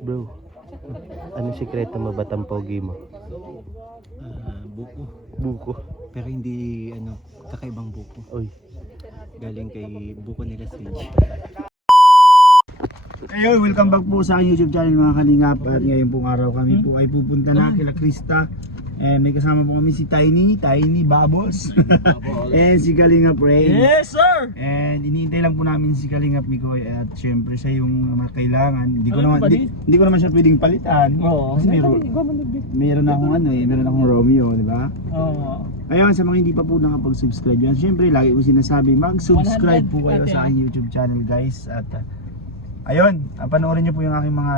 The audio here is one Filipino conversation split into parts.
Bro, anong sikreto mo ba't ang pogi mo? Buko. Buko. Pero hindi kakaibang buko. Oy. Galing kay buko nila Sage. Ayun, welcome back po sa aking YouTube channel mga kalingap. At ngayon pong araw kami po ay pupunta na kila Krista. And may kasama po kami si Tiny Bubbles. And si Kalingap Ray. Yes, sir! And iniintay lang po namin si Kalingap Mikoy. At syempre siya yung kailangan. Hindi ko naman siya pwedeng palitan. Oo. Kasi meron akong Romeo, di ba? Oo. Ayun, sa mga hindi pa po nakapag-subscribe yan, syempre lagi ko sinasabi, mag-subscribe po kayo sa aking YouTube channel guys. At ayun, panoorin niyo po yung aking mga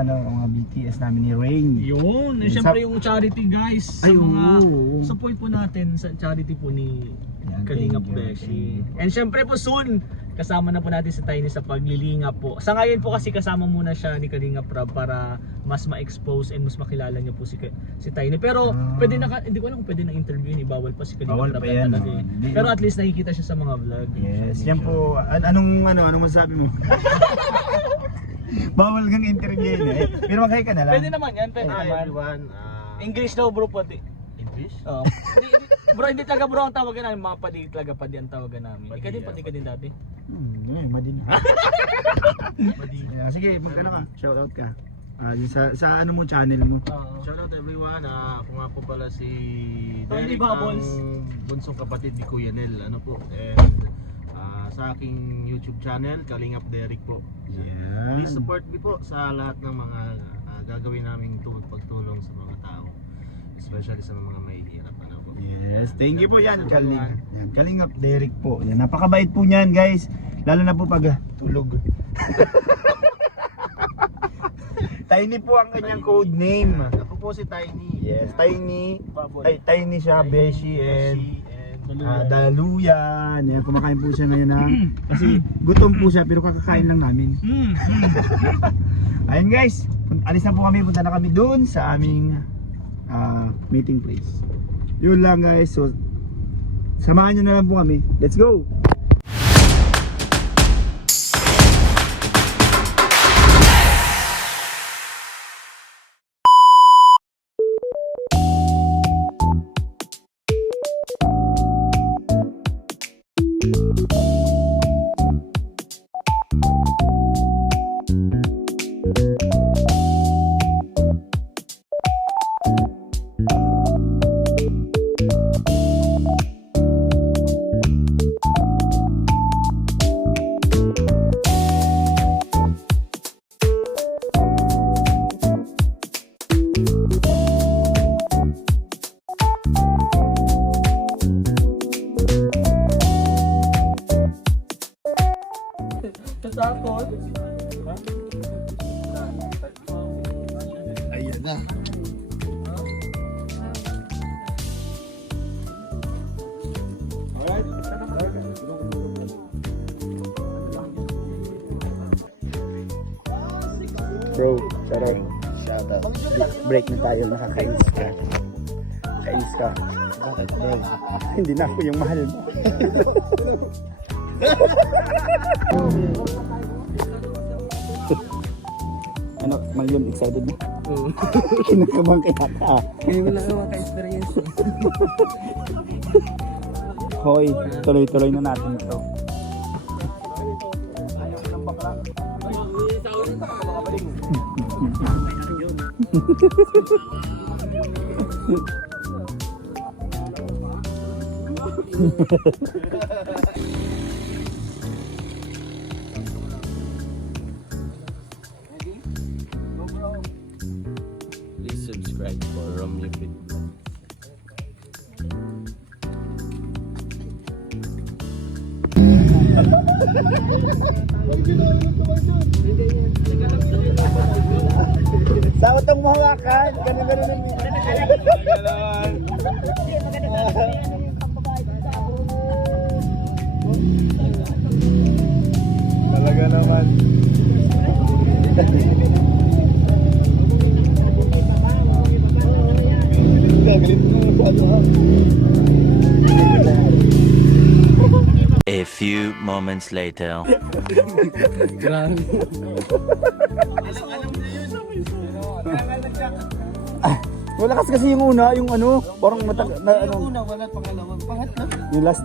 BTS namin ni Rain. Yun, siyempre yung charity guys, sa Ay, mga oo. support po natin sa charity po ni Yan, Kalingap thank you. Beshi. And siyempre po soon, kasama na po natin si Tiny sa paglilingap po. Sa ngayon po kasi kasama muna siya ni Kalingap Rob para mas ma-expose and mas makilala niyo po si Tiny. Pero pwede na, hindi ko alam kung pwede na interview ni bawal pa si Bawal Kalingap pa Rob yan, talaga eh. no? Pero at least nakikita siya sa mga vlog. Yes, yan po. Anong masasabi mo? Bawal kang interview eh. Pero mag-hi ka na lang. Pwede naman yan, pwede Hi naman. everyone. English daw bro pati. English? Oo. Bro, hindi talaga bro ang tawagan namin, mga padi talaga padi ang tawagan namin. Ikaw din, pati ka din dati. Madin. Sige, magkano ka? Shoutout ka. Sa ano mo channel mo? Shoutout everyone. Ako nga po pala si Tony Derek, Bubbles. ang bunsong kapatid ni Kuya Nel. And sa aking YouTube channel, Kalingap Derek po. Yan. Please support me po sa lahat ng mga gagawin naming pagtulong sa mga tao. Especially sa mga mahihirap. Yes, thank you po yan, Kalingap Derek po. Yan, napakabait po niyan, guys. Lalo na po pag tulog. Tiny po ang kanyang code name. Ako po si Tiny. Yes, Tiny siya, Beshi and Daluyan. Yan, kumakain po siya ngayon ha. Kasi gutom po siya pero kakakain lang namin. Ayun guys, alis na po kami, punta na kami dun sa aming meeting place. Yun lang guys, so samahan nyo na lang po kami. Let's go! Ayan na. Bro, shoutout. Break na tayo, nakakainis ka. Kainis ka. Bakit bro? Hindi na ako yung mahal mo. Ano, Malyon, excited na? Kinakabang kinaka. Hindi mo lang maka-experience. Hoy, tuloy-tuloy na natin ito. Please subscribe for Romeo Fit Vlog. Sa utang mo hawakan, ganun-ganun ang talaga naman. A few moments later. Grabe. malakas kasi yung una, yung ano, parang na ano. Yung una, wala pangalawa. Pangatlo. Yung last.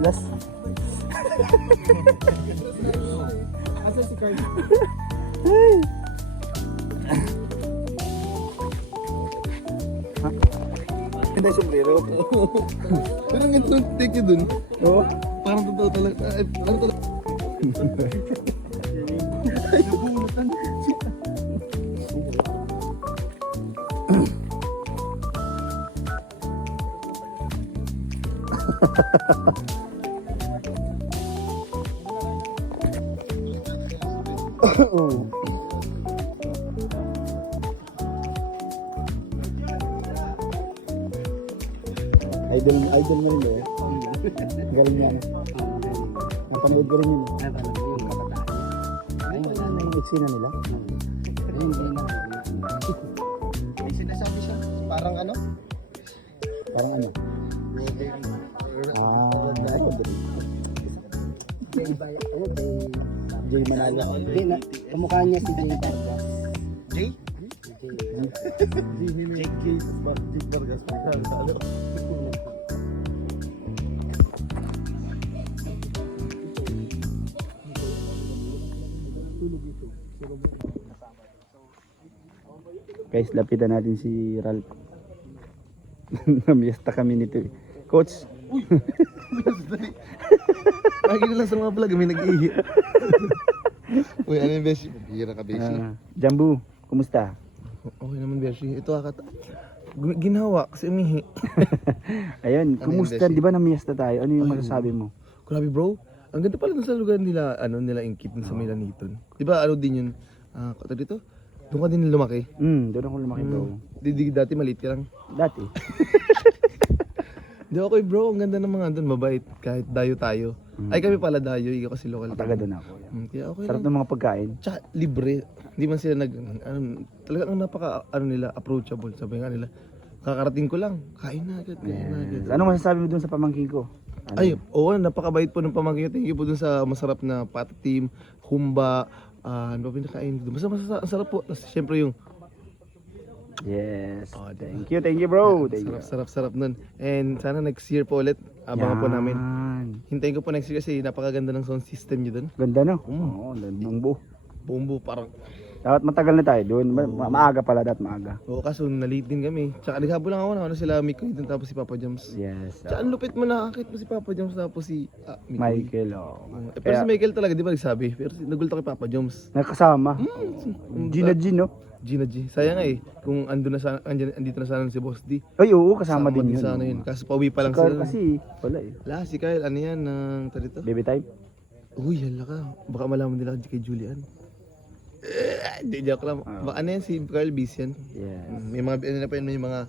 Asa si Carl? Hindi sombrero. Pero ang ganda ng take nyo dun. Oo. Parang totoo talaga. Ay, parang totoo. Ay, nabulutan. Oo. Idol na rin ba eh? Galing yan. Napanood ko rin yun eh. Yung eksena nila? May sinasabi siya. Parang ano? Parang ano? Ano ba rin? Jay Manalo. Hindi na, kamukha niya si Jay Vargas. Jay? Jake Vargas. Guys, lapitan natin si Ralph. Namiyasta kami nito eh. Coach, Lagi na lang sa mga vlog, may nag-ihi. Uy, ano yung Beshi? Hira ka, Beshi. Jambu, kumusta? Okay naman, Beshi. Ito akata. Ginawa kasi umihi. Ayun, Ano kumusta? yung Beshi? Di ba namiyasta tayo? Ano yung Ayun. masasabi mo? Grabe, bro. Ang ganda pala sa lugar nila, nila Ingkit sa Milaniton. Di ba, ano din yun? Kata dito? Doon ka din lumaki. Doon ako lumaki bro. Di dati maliit ka lang. Dati. Di okay, bro. Ang ganda ng mga doon. Mabait. Kahit dayo tayo. Ay, kami pala dayo. Ikaw kasi local. Taga doon ako. Kaya okay Sarap lang. ng mga pagkain. Tsaka libre. Hindi man sila talagang napaka, nila, approachable. Sabi nga nila, kakarating ko lang. Kain na agad. Kain na agad. Ano masasabi mo doon sa pamangkin ko? Ano? Ay, oo, napakabait po ng pamangkin. Thank you po dun sa masarap na patatim, humba, ano ba pinakain dito. Basta ang sarap po. Tapos syempre yung Yes. Oh, Thank you bro. Thank you. sarap nun. And sana next year po ulit. Abangan po namin. Yan. Hintayin ko po next year kasi napakaganda ng sound system nyo dun. Ganda no? Oo, bumbo. Bumbu, parang. Dapat matagal na tayo doon. Maaga pala, dapat maaga. Oo, kaso nalate din kami. Tsaka naghabol lang ako na sila Mikoy dun tapos si Papa Jams. Yes. Tsaka ang lupit mo nakakit mo si Papa Jams tapos si Mikoy. Michael, Pero si Michael talaga, di ba nagsabi? Pero nagulto kay Papa Joms. nakasama. Gina G, no? Gina G. Sayang eh, kung andito na sana si Boss D. Ay, oo, kasama din yun. Sana yun. Kaso pauwi pa lang Si Carl sila. kasi, wala eh. Wala, si Kyle, ano yan, ng tarito? Baby type? Uy, hala ka. Baka malaman nila kay Julian. Hindi, joke lang. Baka ano yan, si Carl busy yan. Yes. May mga, ano na pa yun, may mga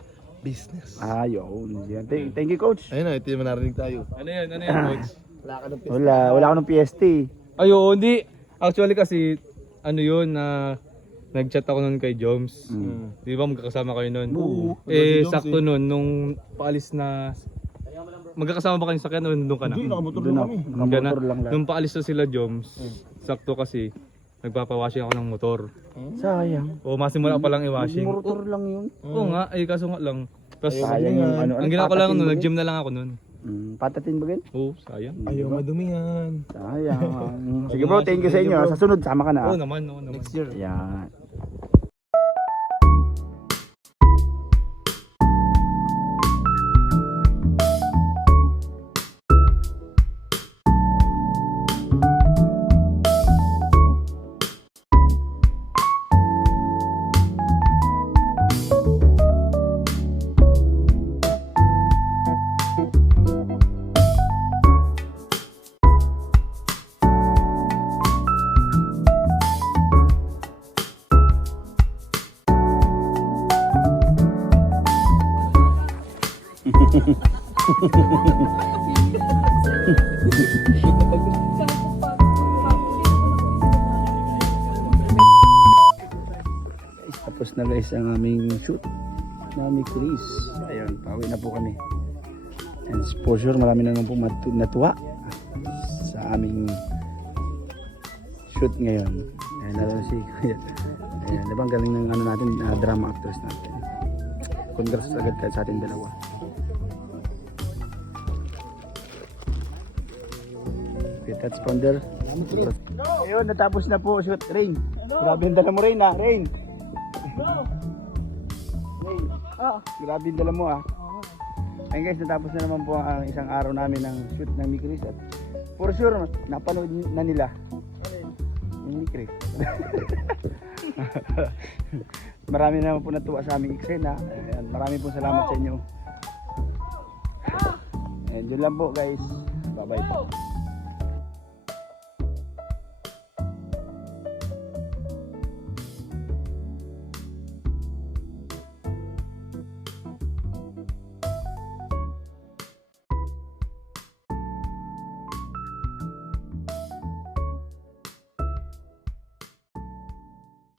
business. Yun. Yan. Thank you, coach. Ayun na, ito yung manarinig tayo. Ano yan, coach? Wala ka ng Wala ako ng PST. Ay, oo, hindi. Actually kasi, ano yun, nag-chat ako nun kay Joms. Di ba magkakasama kayo nun? Oo. Sakto nun, nung paalis na... Magkakasama ba kayo sa kanya o nandun ka na? nakamotor Doon ako. Nakamotor lang lang. Nung paalis na sila Joms, sakto kasi, nagpapawashing ako ng motor. Sayang. O, masimula pa lang i-washing. Motor lang yun. Oo nga, kaso nga lang. Tapos, Sayang yung ano. ang ginawa ko lang nun, nag-gym na lang ako nun. Patatin ba ganyan? Oo, sayang. Ayaw madumi yan. Sayang. Sige bro, thank you sa inyo. Sa sunod, sama ka na. Oo naman, oo naman. Next year. Yan. Tapos na guys ang aming shoot namin Chris. Ayun, pauwi na po kami. And for sure marami na naman po natuwa sa aming shoot ngayon. Ayan, lalo na si Kuya. Ayan, diba ang galing ng ano natin, drama actress natin. congrats agad kahit sa ating dalawa. Okay, that's founder. Ayun, natapos na po shoot. Rain. Grabe yung dala mo, Rain, ha? Rain. Rain. Grabe yung dala mo, ha? Ayun guys, natapos na naman po ang isang araw namin ng shoot ng Mikris. At for sure, napanood na nila. Yung Mikris. Marami naman po natuwa sa aming eksena. Ayan, marami po salamat sa inyo. And yun lang po guys. Bye bye po.